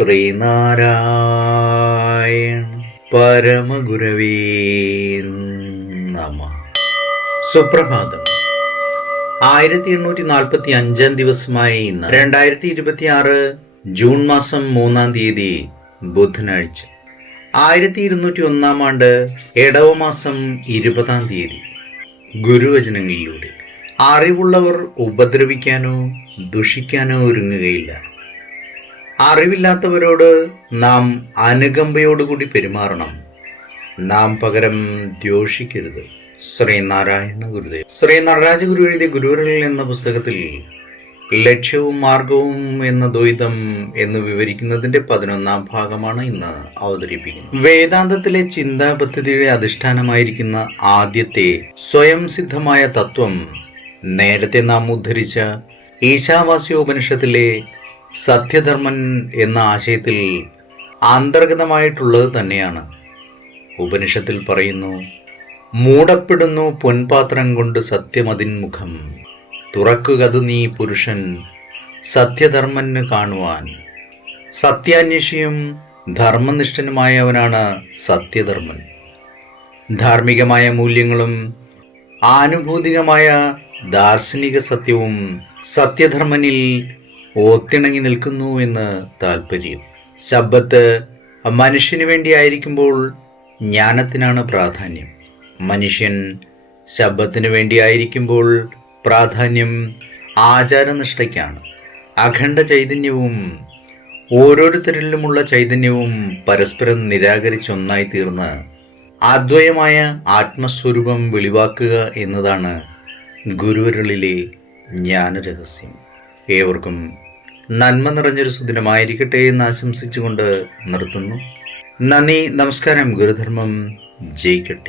ശ്രീനാരായണ പരമഗുരവേ നമഃ. സുപ്രഭാതം. 1845 ദിവസമായ ഇന്ന് 2026 ജൂൺ മാസം 3-ാം തീയതി ബുധനാഴ്ച. 1201 ആണ്ട് ഇടവമാസം 20-ാം തീയതി. ഗുരുവചനങ്ങളിലൂടെ അറിവുള്ളവർ ഉപദ്രവിക്കാനോ ദുഷിക്കാനോ ഒരുങ്ങുകയില്ല. അറിവില്ലാത്തവരോട് നാം അനുകമ്പയോടുകൂടി പെരുമാറണം. നാം പകരം ദ്വേഷിക്കരുത്. ശ്രീനാരായണ ഗുരുദേവ്. ശ്രീ നടരാജ ഗുരു എഴുതിയ ഗുരുവിരൽ എന്ന പുസ്തകത്തിൽ ലക്ഷ്യവും മാർഗവും എന്ന ദ്വൈതം എന്ന് വിവരിക്കുന്നതിന്റെ 11-ാം ഭാഗമാണ് ഇന്ന് അവതരിപ്പിക്കുന്നത്. വേദാന്തത്തിലെ ചിന്താ പദ്ധതിയുടെ അധിഷ്ഠാനമായിരിക്കുന്ന ആദ്യത്തെ സ്വയം സിദ്ധമായ തത്വം നേരത്തെ നാം ഉദ്ധരിച്ച ഈശാവാസ്യോപനിഷത്തിലെ സത്യധർമ്മൻ എന്ന ആശയത്തിൽ അന്തർഗതമായിട്ടുള്ളത് തന്നെയാണ്. ഉപനിഷത്തിൽ പറയുന്നു, മൂടപ്പെടുന്നു പൊൻപാത്രം കൊണ്ട് സത്യമതിൻമുഖം, തുറക്കുകത് നീ പുരുഷൻ സത്യധർമ്മന് കാണുവാൻ. സത്യാന്വേഷിയും ധർമ്മനിഷ്ഠനുമായവനാണ് സത്യധർമ്മൻ. ധാർമ്മികമായ മൂല്യങ്ങളും ആനുഭൂതികമായ ദാർശനിക സത്യവും സത്യധർമ്മനിൽ ഒത്തിണങ്ങി നിൽക്കുന്നു എന്ന് താല്പര്യം. ശബ്ബത്ത് മനുഷ്യന് വേണ്ടിയായിരിക്കുമ്പോൾ ജ്ഞാനത്തിനാണ് പ്രാധാന്യം. മനുഷ്യൻ ശബ്ബത്തിന് വേണ്ടിയായിരിക്കുമ്പോൾ പ്രാധാന്യം ആചാരനിഷ്ഠയ്ക്കാണ്. അഖണ്ഡ ചൈതന്യവും ഓരോരുത്തരിലുമുള്ള ചൈതന്യവും പരസ്പരം നിരാകരിച്ചൊന്നായി തീർന്ന് അദ്വയമായ ആത്മസ്വരൂപം വെളിവാക്കുക എന്നതാണ് ഗുരുവിരലിലെ ജ്ഞാനരഹസ്യം. ഏവർക്കും നന്മ നിറഞ്ഞൊരു സുദിനമായിരിക്കട്ടെ എന്ന് ആശംസിച്ചുകൊണ്ട് നിർത്തുന്നു. നന്ദി, നമസ്കാരം. ഗുരുധർമ്മം ജയിക്കട്ടെ.